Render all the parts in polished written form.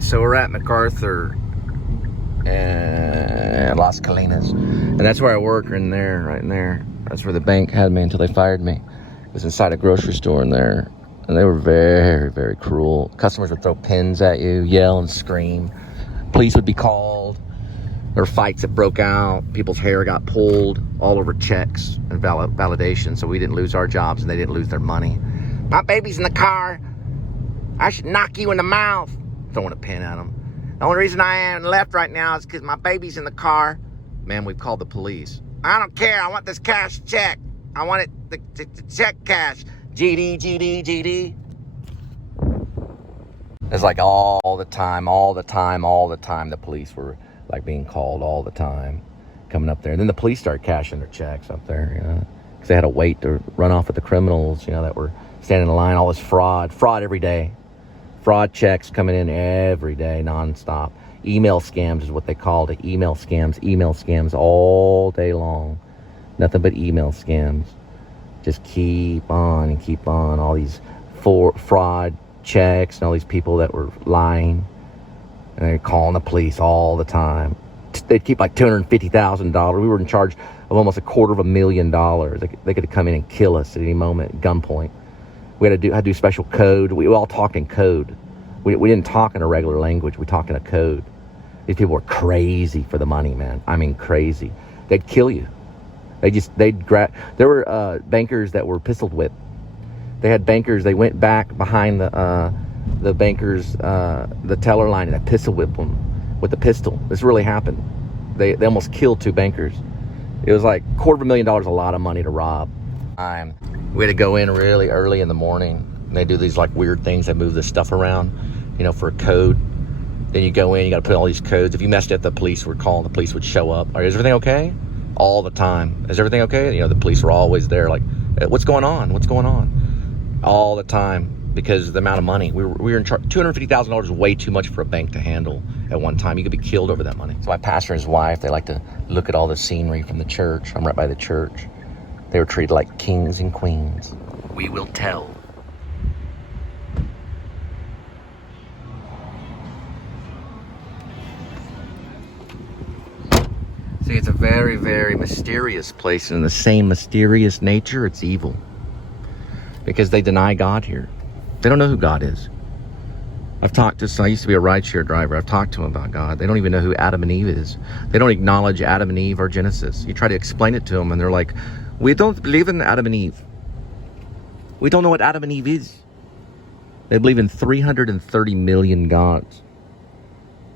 So we're at MacArthur and Las Colinas, and that's where I work, in there, right in there. That's where the bank had me until they fired me. It was inside a grocery store in there, and they were very, very cruel. Customers would throw pins at you, yell and scream. Police would be called. There were fights that broke out. People's hair got pulled all over checks and validation, so we didn't lose our jobs and they didn't lose their money. My baby's in the car. I should knock you in the mouth. Throwing a pin at them. The only reason I am left right now is because my baby's in the car. Man, we've called the police. I don't care. I want this cash check. I want it, the check cash. GD, GD, GD. It's like all the time, the police were like being called all the time, coming up there. And then the police started cashing their checks up there, you know, because they had to wait to run off with the criminals, you know, that were standing in line. All this fraud every day. Fraud checks coming in every day, nonstop. Email scams is what they called it. Email scams all day long. Nothing but email scams. Just keep on and keep on. All these fraud checks and all these people that were lying. And they're calling the police all the time. They'd keep like $250,000. We were in charge of almost $250,000. They could come in and kill us at any moment at gunpoint. We had to do special code. We all talked in code. We didn't talk in a regular language. We talked in a code. These people were crazy for the money, man. I mean, crazy. They'd kill you. There were bankers that were pistol whipped. They had bankers. They went back behind the bankers, the teller line, and they pistol whipped them with the pistol. This really happened. They almost killed 2 bankers. It was like $250,000, a lot of money to rob. We had to go in really early in the morning. And they do these like weird things. They move this stuff around, you know, for a code. Then you go in, you got to put all these codes. If you messed up, the police were called. The police would show up. Is everything okay? All the time. Is everything okay? You know, the police were always there. Like, what's going on? What's going on? All the time, because of the amount of money. We were in charge. $250,000 is way too much for a bank to handle at one time. You could be killed over that money. So my pastor and his wife, they like to look at all the scenery from the church. I'm right by the church. They were treated like kings and queens. We will tell. See, it's a very, very mysterious place, and in the same mysterious nature, it's evil. Because they deny God here. They don't know who God is. I used to be a rideshare driver. I've talked to them about God. They don't even know who Adam and Eve is. They don't acknowledge Adam and Eve or Genesis. You try to explain it to them, and they're like, we don't believe in Adam and Eve. We don't know what Adam and Eve is. They believe in 330 million gods.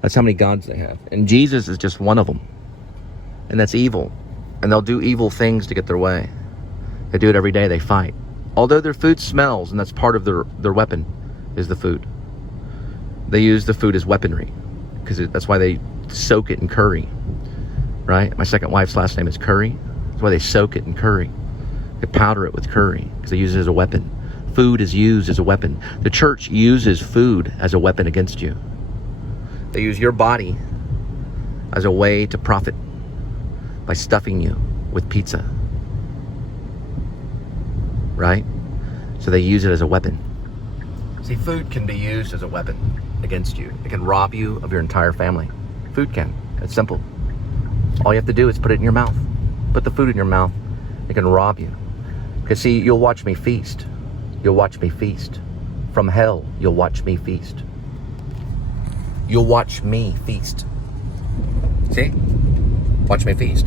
That's how many gods they have. And Jesus is just one of them. And that's evil. And they'll do evil things to get their way. They do it every day. They fight. Although their food smells, and that's part of their weapon, is the food. They use the food as weaponry. Because that's why they soak it in curry. Right? My second wife's last name is Curry. That's why they soak it in curry. They powder it with curry because they use it as a weapon. Food is used as a weapon. The church uses food as a weapon against you. They use your body as a way to profit by stuffing you with pizza. Right? So they use it as a weapon. See, food can be used as a weapon against you. It can rob you of your entire family. Food can. It's simple. All you have to do is put it in your mouth. Put the food in your mouth. It can rob you. Because see, you'll watch me feast. You'll watch me feast. From hell, you'll watch me feast. You'll watch me feast. See? Watch me feast.